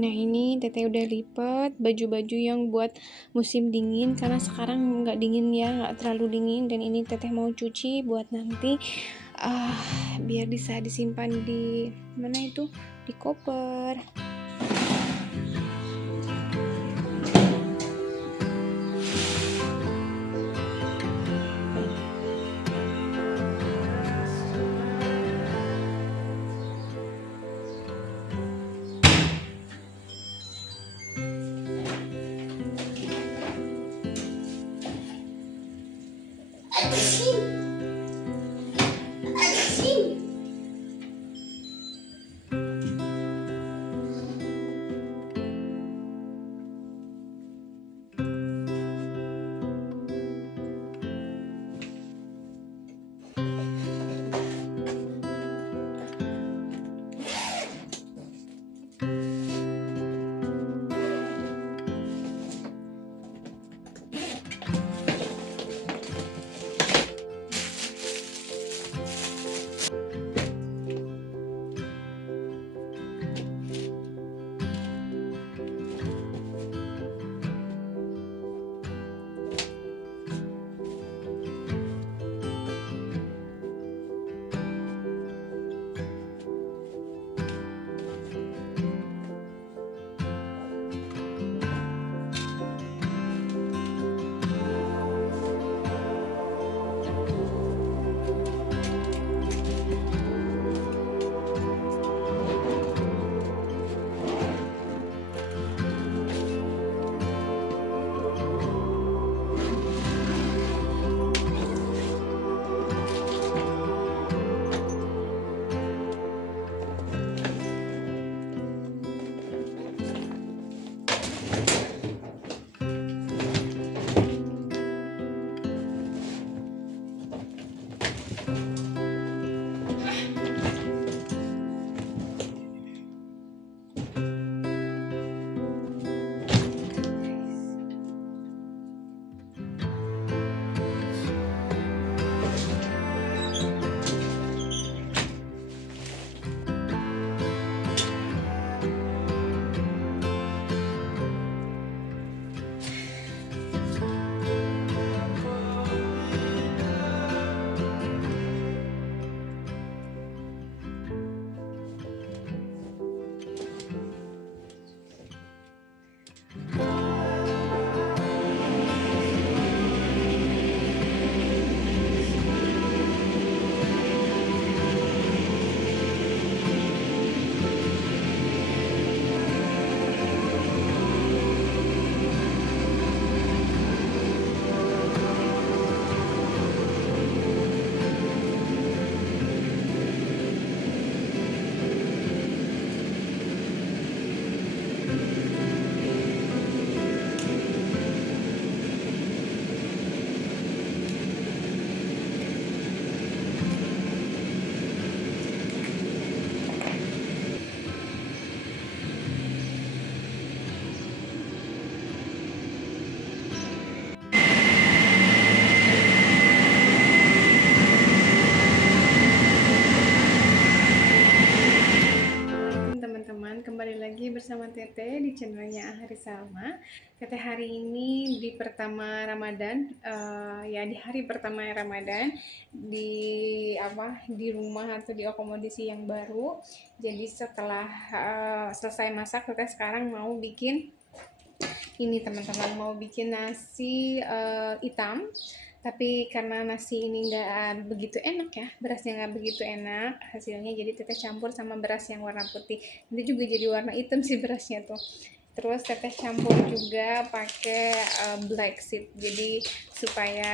Nah ini teteh udah lipat baju-baju yang buat musim dingin, karena sekarang nggak dingin ya, nggak terlalu dingin. Dan ini teteh mau cuci buat nanti biar bisa disimpan di mana itu, di koper. Teman-teman, kembali lagi bersama Teteh di channelnya Ahari Salma. Teteh hari ini di pertama Ramadan, ya di hari pertama Ramadan di rumah atau di akomodasi yang baru. Jadi setelah selesai masak, Teteh sekarang mau bikin ini teman-teman, mau bikin nasi hitam. Tapi karena nasi ini nggak begitu enak ya, berasnya nggak begitu enak hasilnya, jadi teteh campur sama beras yang warna putih. Nanti juga jadi warna hitam sih berasnya tuh. Terus teteh campur juga pakai black seed, jadi supaya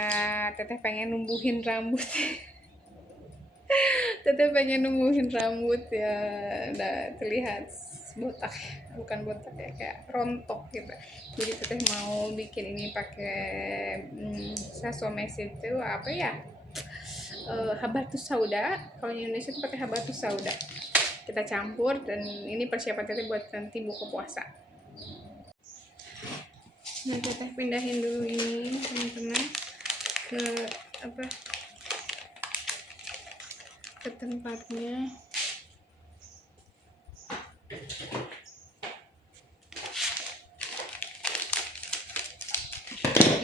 teteh pengen numbuhin rambut. Teteh pengen numbuhin rambut ya, udah terlihat botak, bukan botak ya, kayak rontok gitu. Jadi teteh mau bikin ini pakai sasomes itu apa ya, habatus sauda. Kalau di Indonesia itu pakai habatus sauda. Kita campur, dan ini persiapan teteh buat nanti buka puasa. Nah teteh pindahin dulu ini teman-teman ke ke tempatnya.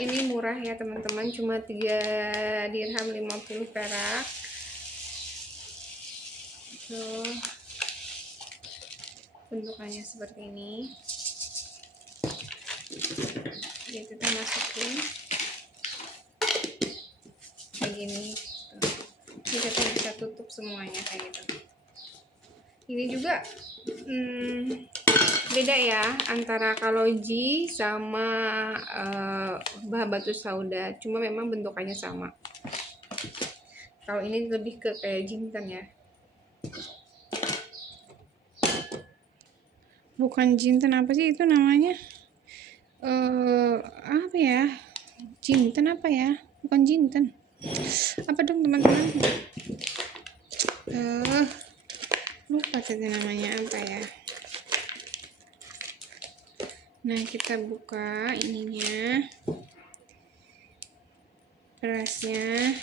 ini murah ya teman-teman, cuma 3 dirham 50 perak. Tuh, bentukannya seperti ini. Jadi kita masukin kayak gini. Tuh. Jadi kita bisa tutup semuanya kayak gitu. Ini juga beda ya antara kaloji sama batu sauda, cuma memang bentukannya sama. Kalau ini lebih ke kayak jintan ya, bukan jintan, apa sih itu namanya, apa ya, jintan apa ya, bukan jintan, apa dong teman-teman, lupa tadi namanya apa ya. Nah, kita buka ininya, berasnya.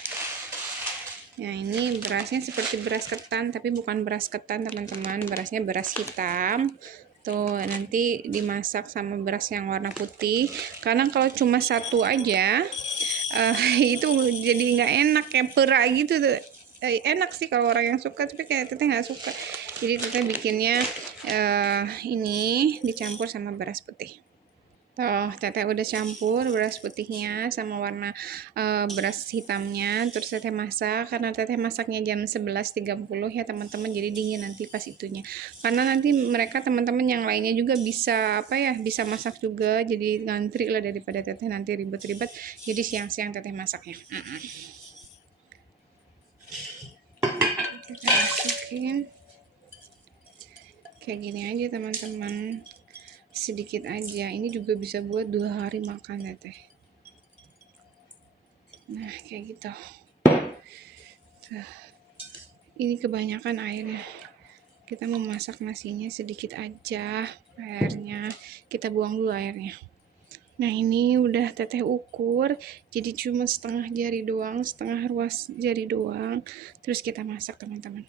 Nah, ini berasnya seperti beras ketan, tapi bukan beras ketan teman-teman, berasnya beras hitam. Tuh, nanti dimasak sama beras yang warna putih, karena kalau cuma satu aja itu jadi nggak enak, kayak perak gitu tuh. Enak sih kalau orang yang suka, tapi kayak teteh nggak suka. Jadi teteh bikinnya ini dicampur sama beras putih. Tuh, teteh udah campur beras putihnya sama warna beras hitamnya, terus teteh masak. Karena teteh masaknya jam 11.30 ya teman-teman, jadi dingin nanti pas itunya. Karena nanti mereka teman-teman yang lainnya juga bisa apa ya, bisa masak juga, jadi ngantri lah daripada teteh nanti ribet-ribet. Jadi siang-siang teteh masaknya. Kita masukin kayak gini aja teman-teman, sedikit aja. Ini juga bisa buat 2 hari makan teteh. Nah, kayak gitu. Tuh. Ini kebanyakan airnya. Kita memasak nasinya sedikit aja airnya. Kita buang dulu airnya. Nah, ini udah teteh ukur, jadi cuma setengah jari doang, setengah ruas jari doang. Terus kita masak teman-teman.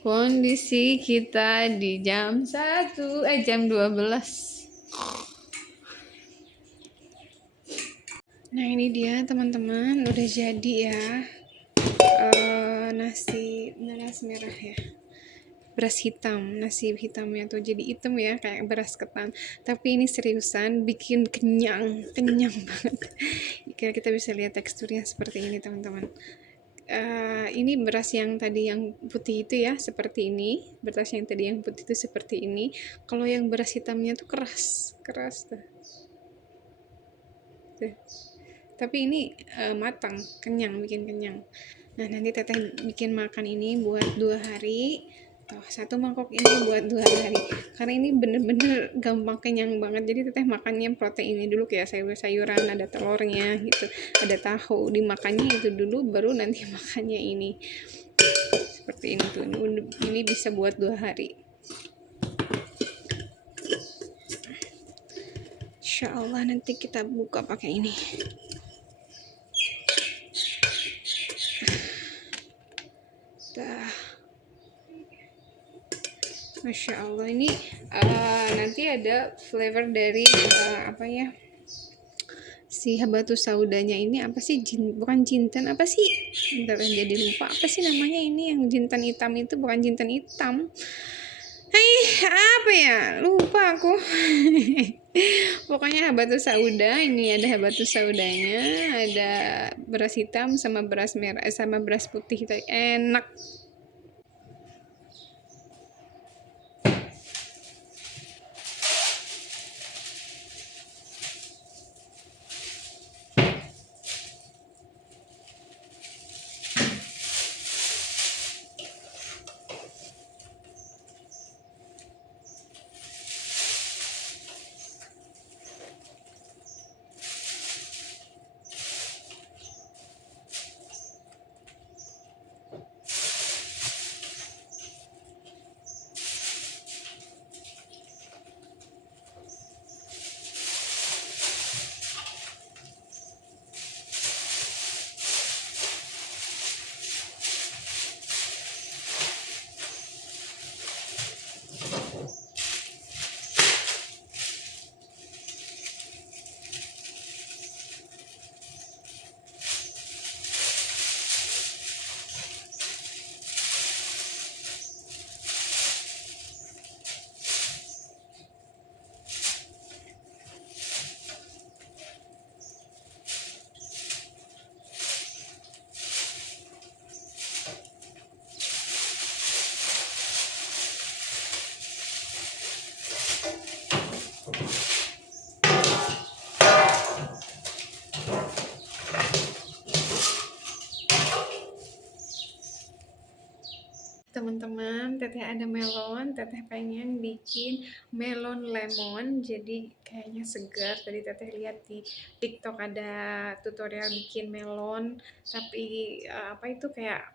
Kondisi kita di jam 12. Nah, ini dia teman-teman, udah jadi ya nasi beras merah ya, beras hitam, nasi hitamnya tuh jadi hitam ya, kayak beras ketan. Tapi ini seriusan bikin kenyang banget. Kita bisa lihat teksturnya seperti ini teman-teman. Ini beras yang tadi yang putih itu ya seperti ini, beras yang tadi yang putih itu seperti ini. Kalau yang beras hitamnya tuh keras tuh. Tapi ini matang, kenyang, bikin kenyang. Nah, nanti teteh bikin makan ini buat 2 hari. Tuh, 1 mangkok ini buat 2 hari. Karena ini bener-bener gampang kenyang banget. Jadi teteh makannya proteinnya dulu, kayak sayur-sayuran, ada telurnya gitu, ada tahu. Dimakannya itu dulu, baru nanti makannya ini. Seperti ini tuh. Ini bisa buat 2 hari. Insya Allah nanti kita buka pakai ini. Masya Allah, ini nanti ada flavor dari apa ya, si batu saudanya ini apa sih, bukan jintan, apa sih, bentar jadi lupa apa sih namanya. Ini yang jintan hitam itu bukan jintan hitam, apa ya, lupa aku. Pokoknya batu sauda. Ini ada batu saudanya, ada beras hitam sama beras merah sama beras putih, enak. teman-teman, teteh ada melon, teteh pengen bikin melon lemon, jadi kayaknya segar. Tadi teteh lihat di TikTok ada tutorial bikin melon, tapi apa itu kayak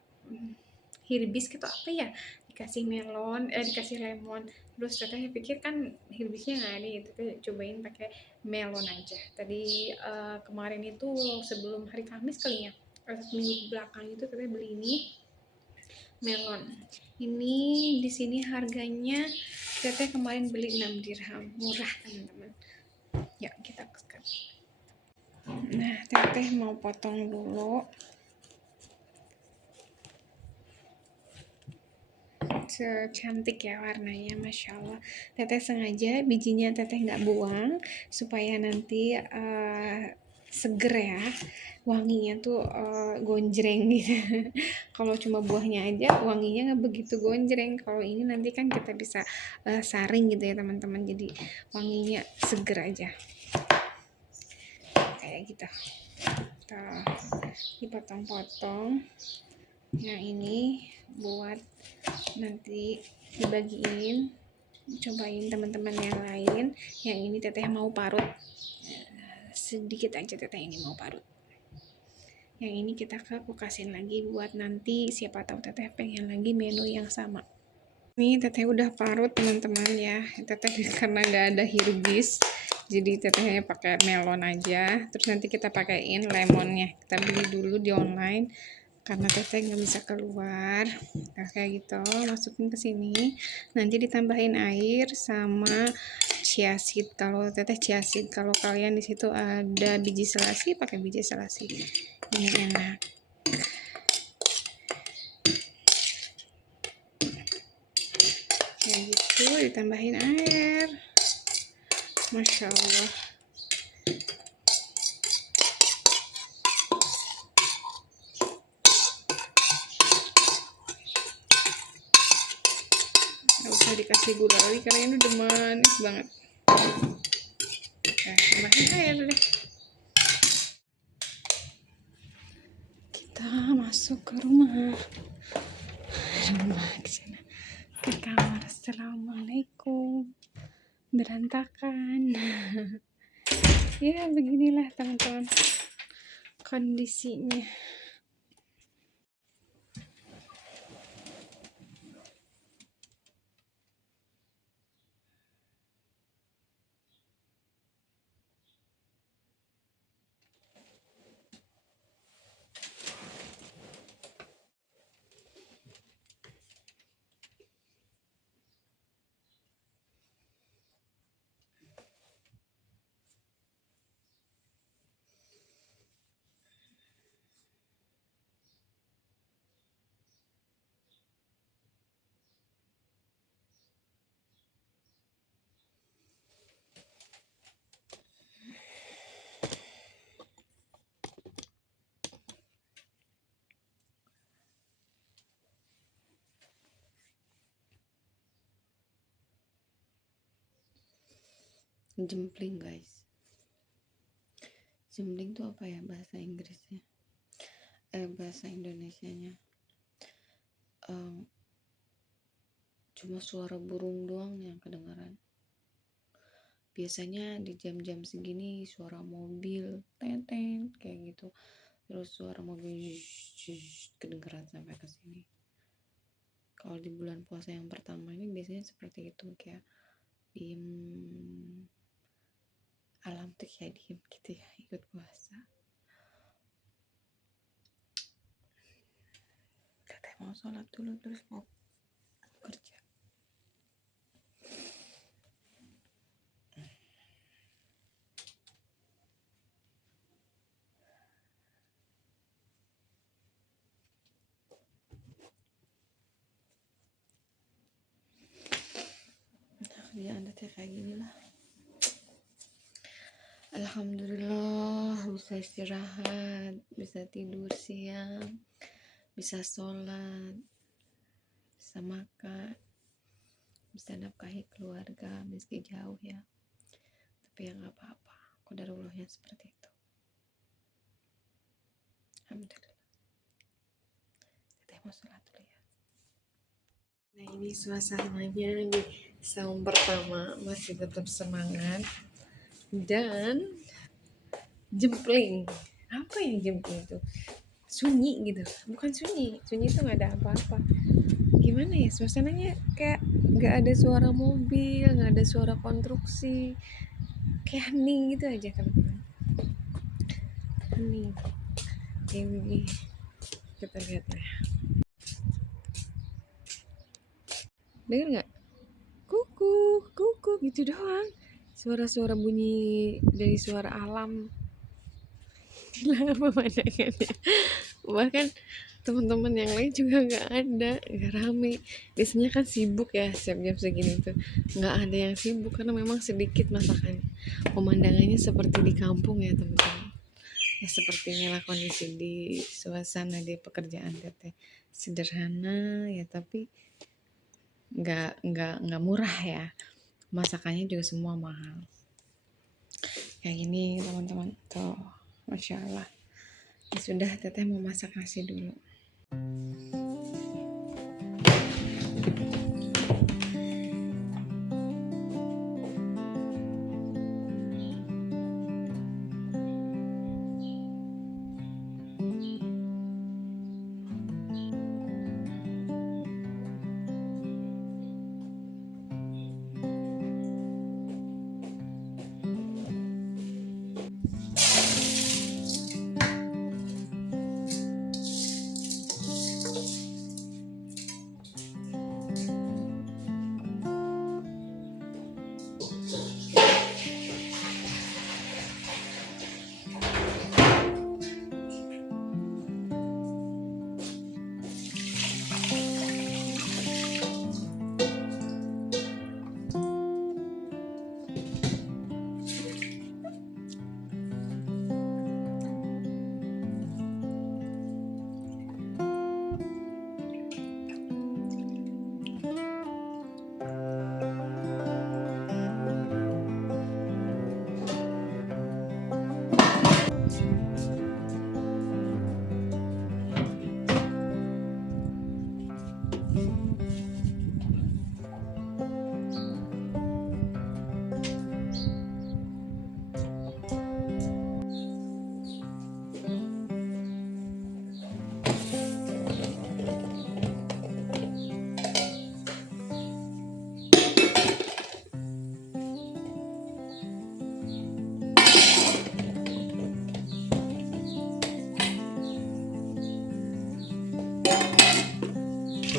hirbis gitu apa ya? Dikasih melon, dikasih lemon. Terus teteh pikir kan hirbisnya nggak ada, ya teteh cobain pakai melon aja. Tadi kemarin itu sebelum hari Kamis kali ya, seminggu belakang itu teteh beli ini melon. Ini di sini harganya teteh kemarin beli 6 dirham, murah teman-teman. Ya kita sekarang. Nah teteh mau potong dulu. Cantik ya warnanya, masya Allah. Teteh sengaja bijinya teteh nggak buang supaya nanti seger ya, wanginya tuh gonjreng gitu. Kalau cuma buahnya aja wanginya nggak begitu gonjreng. Kalau ini nanti kan kita bisa saring gitu ya teman-teman, jadi wanginya seger aja kayak gitu. Tuh, dipotong-potong. Yang ini buat nanti dibagiin, cobain teman-teman yang lain. Yang ini teteh mau parut sedikit aja, teteh ini mau parut. Yang ini kita kukasin lagi buat nanti siapa tahu teteh pengen lagi menu yang sama. Ini teteh udah parut teman-teman ya. Teteh karena nggak ada hirbis, jadi tetehnya pakai melon aja. Terus nanti kita pakaiin lemonnya. Kita beli dulu di online karena teteh nggak bisa keluar. Nah kayak gitu, masukin ke sini. Nanti ditambahin air sama chia seed. Kalau teteh chia seed, kalau kalian di situ ada biji selasi, pakai biji selasi. Ini enak. Kayak gitu, ditambahin air. Masya Allah. Gak usah dikasih gula lagi karena ini udah manis banget. Nah, tambahin air deh. Kita masuk ke rumah ke sana, ke kamar. Assalamualaikum. Berantakan. Ya beginilah teman-teman kondisinya. Jempling guys. Jempling tuh apa ya bahasa Inggrisnya? Bahasa Indonesianya. Cuma suara burung doang yang kedengaran. Biasanya di jam-jam segini suara mobil tenten kayak gitu. Terus suara mobil kedengeran sampai ke sini. Kalau di bulan puasa yang pertama ini biasanya seperti itu, kayak diem, alam tuh kayak diem gitu ya, ikut puasa. Teteh mau sholat dulu terus mau kerja. Kerjaan teteh kayak gini lah. Alhamdulillah bisa istirahat, bisa tidur siang, bisa sholat, bisa makan, bisa nafkahi keluarga meski jauh ya. Tapi ya nggak apa-apa, qadarullahnya seperti itu. Alhamdulillah. Teteh mau sholat dulu ya. Nah, ini suasananya di saum pertama masih tetap semangat dan jempling. Apa yang jempling itu? Sunyi gitu. Bukan sunyi. Sunyi itu nggak ada apa-apa. Gimana ya suasananya, kayak nggak ada suara mobil, nggak ada suara konstruksi, kayak hening gitu aja teman-teman. Hening. Ini kita lihat ya. Dengar nggak? Kuku, kuku gitu doang. Suara-suara bunyi dari suara alam. Lah pemandangannya. Bahkan teman-teman yang lain juga nggak ada, nggak rame. Biasanya kan sibuk ya setiap jam segini tuh. Nggak ada yang sibuk karena memang sedikit masakannya. Pemandangannya seperti di kampung ya teman-teman. Ya seperti inilah kondisi di suasana di pekerjaan teteh. Sederhana ya tapi nggak murah ya. Masakannya juga semua mahal. Kayak gini teman-teman tuh, masya Allah. Ya sudah, teteh mau masak nasi dulu.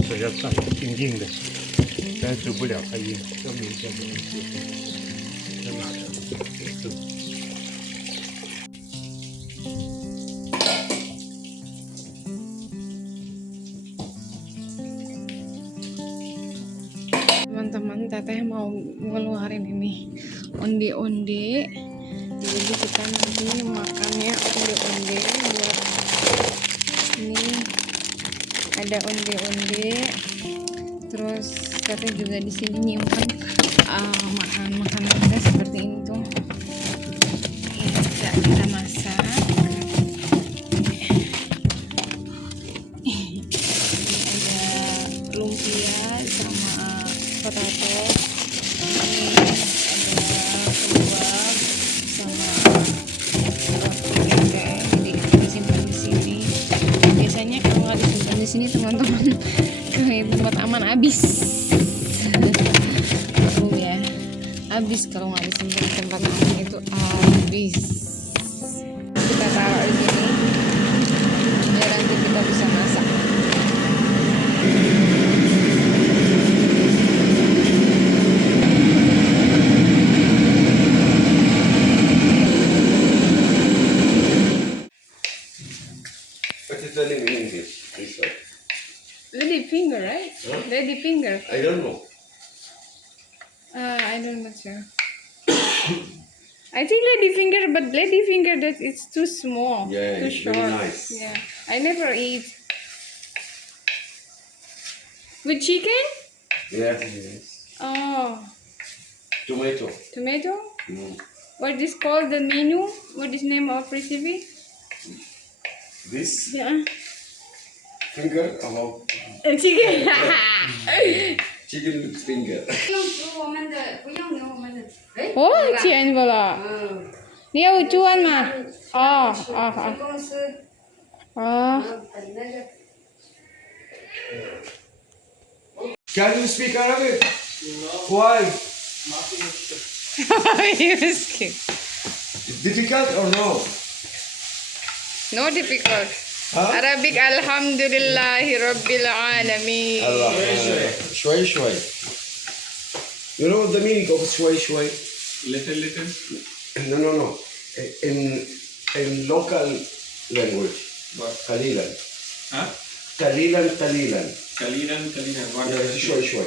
水要上硬硬的，但是煮不了太硬，要明显的煮。再拿着，Teman-teman, teteh mau ngeluarin ini onde-onde. Jadi kita nanti makannya onde-onde. Ini ada onde-onde. Terus teteh juga di sini nyimpan makanan kita seperti ini tuh. Ini kita masak. Ada lumpia sama potato. Ini ada kebab sama roti gede. Jadi disimpan di sini. Biasanya kalau nggak disimpan di sini teman-teman, ke tempat aman habis. Ya, habis kalau nggak disimpan di tempat aman itu habis. Kita taruh di sini biar nanti kita bisa masak. What is the name in English? This one. Lady finger, right? Huh? Lady finger. I don't know. I don't know, sir. I think lady finger, but lady finger that it's too small, Yeah, too it's short. very nice. Yeah, I never eat. With chicken? Yes, yes. Oh, Tomato. tomato. Mm. What is called the menu? What is name of recipe? This Yeah. finger about Chicken. chicken finger. 我们的不用有我们的，哎， Oh, cian pula. 嗯， Ni ucuan mah. Oh, oh, 公司， oh. Oh. 本那个。 Can you speak Arabic? Why? Miskin. It's difficult or no? No difficult. Huh? Arabic alhamdulillahi rabbil alamin. Allah. Shway shway. You know the meaning of shway shway? Little. No. In local language. Qalilan. Huh? Qalilan qalilan. Kaliran. What Yeah, it's shway shway.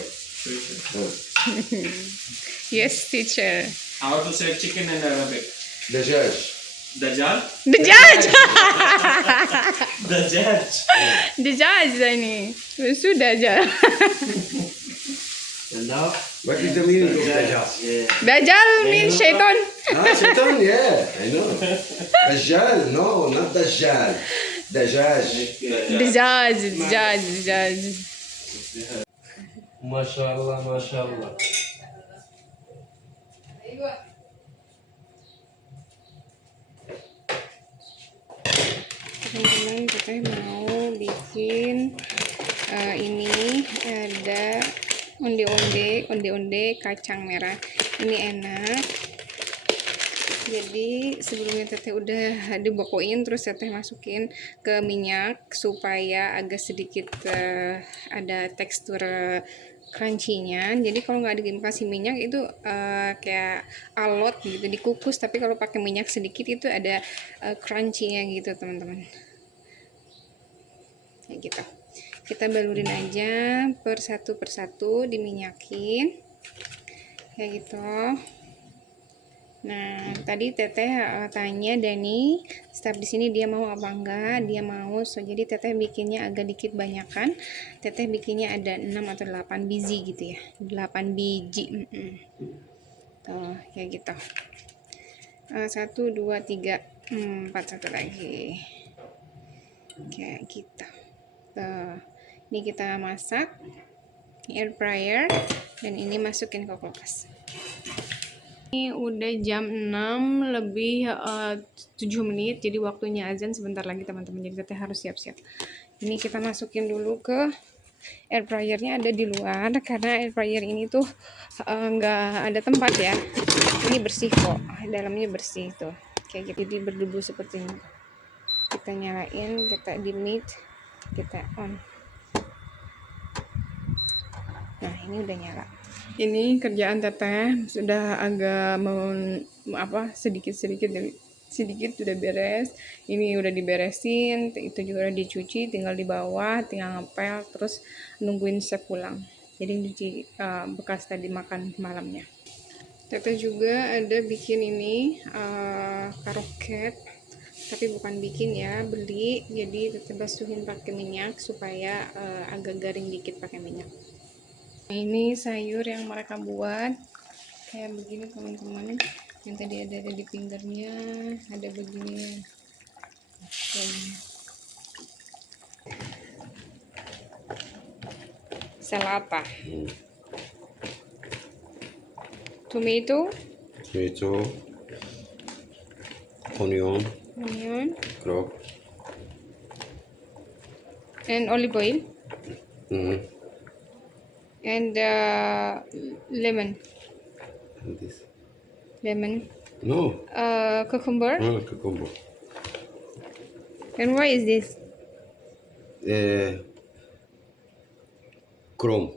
Yes, teacher. How to say chicken in Arabic? Dajaj. Dajjal? The judge. Dajjal. The judge ni. Sudah je. And now? What is the meaning of Dajjal? Dajjal means shaitan. Shaitan, yeah, I know. Dajjal, no, not Dajjal. Dajjaj. The judge. Mashallah, mashallah. Teman-teman, kita mau bikin ini ada onde-onde kacang merah. Ini enak. Jadi sebelumnya teteh udah dibokoin, terus teteh masukin ke minyak supaya agak sedikit ada tekstur crunchy-nya. Jadi kalau nggak dikasih minyak itu kayak alot gitu, dikukus. Tapi kalau pakai minyak sedikit itu ada crunchy-nya gitu teman-teman. Kayak gitu. Kita balurin aja persatu diminyakin kayak gitu. Nah, tadi teteh tanya Dani, staf di sini dia mau apa enggak? Dia mau, jadi teteh bikinnya agak dikit banyakan. Teteh bikinnya ada 6 atau 8 biji gitu ya. 8 biji. Tuh, kayak gitu. 1 2 3 4, satu lagi. Kayak gitu. Tuh. Ini kita masak air fryer dan ini masukin ke kulkas. Ini udah jam 6 lebih 7 menit, jadi waktunya azan sebentar lagi teman-teman, jadi kita harus siap-siap. Ini kita masukin dulu ke air fryernya, ada di luar karena air fryer ini tuh nggak ada tempat ya. Ini bersih kok, dalamnya bersih tuh kayak gitu, jadi berdebu seperti ini. Kita nyalain, kita dimit, kita on. Nah, ini udah nyala. Ini kerjaan teteh sudah agak sedikit sudah beres. Ini udah diberesin, itu juga udah dicuci, tinggal di bawah, tinggal ngepel, terus nungguin chef pulang. Jadi nyuci bekas tadi makan malamnya. Teteh juga ada bikin ini karoket, tapi bukan bikin ya, beli. Jadi teteh basuhin pakai minyak supaya agak garing dikit pakai minyak. Ini sayur yang mereka buat kayak begini teman-teman, yang tadi ada di pinggirnya, ada begini. Salata, tomato, Onion, crop, and olive oil, and lemon. and this. No, cucumber. Cucumber. And what is this? Chrome.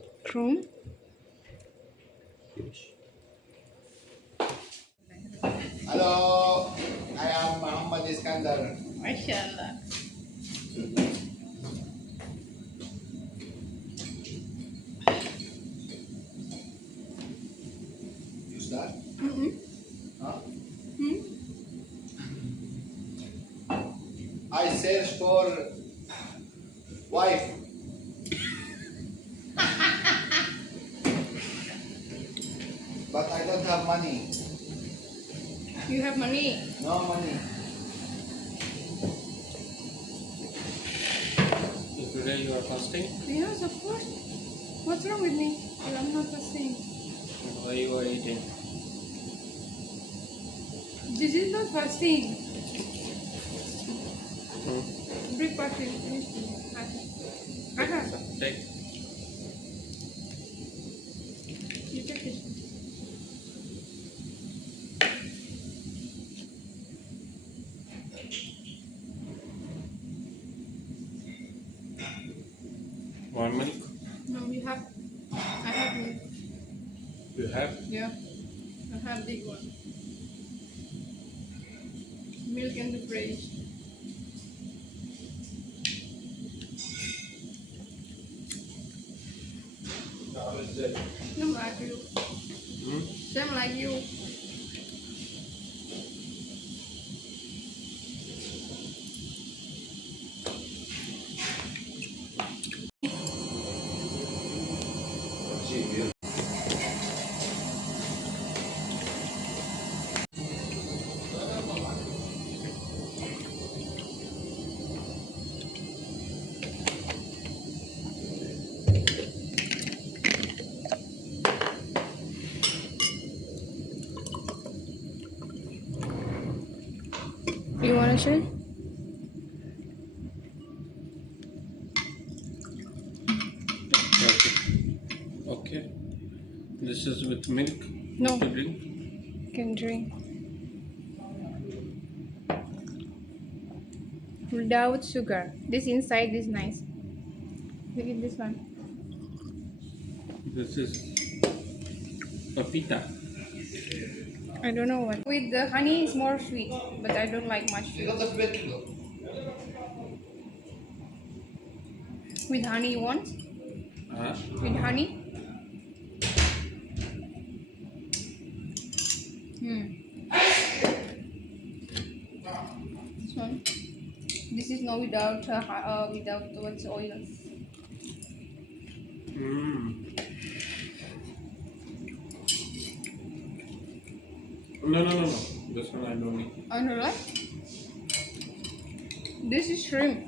Halo, saya Muhammad Iskandar. Masya Allah. You start? Huh? I search for wife. But I don't have money. You have money. No money. Today you You're fasting? Yes, of course. What's wrong with me? Well, I'm not fasting. Why you are eating? This is not fasting. Hmm. Breakfast is finished. I have. Take. You take this. Want milk? No, we have. I have milk. You have? Yeah. I have big one. Milk in the fridge. Same like you. Hmm? Same like you. You wanna share? Okay. Okay. This is with milk. No. To drink. Can drink. Without sugar. This inside is nice. Look at this one. This is papita. I don't know what. With the honey is more sweet, but I don't like much. You got the bit though. With honey you want? Huh? With honey? This one. This is no without without what's oil. Mm. No. This one I don't eat. I don't like. This is shrimp.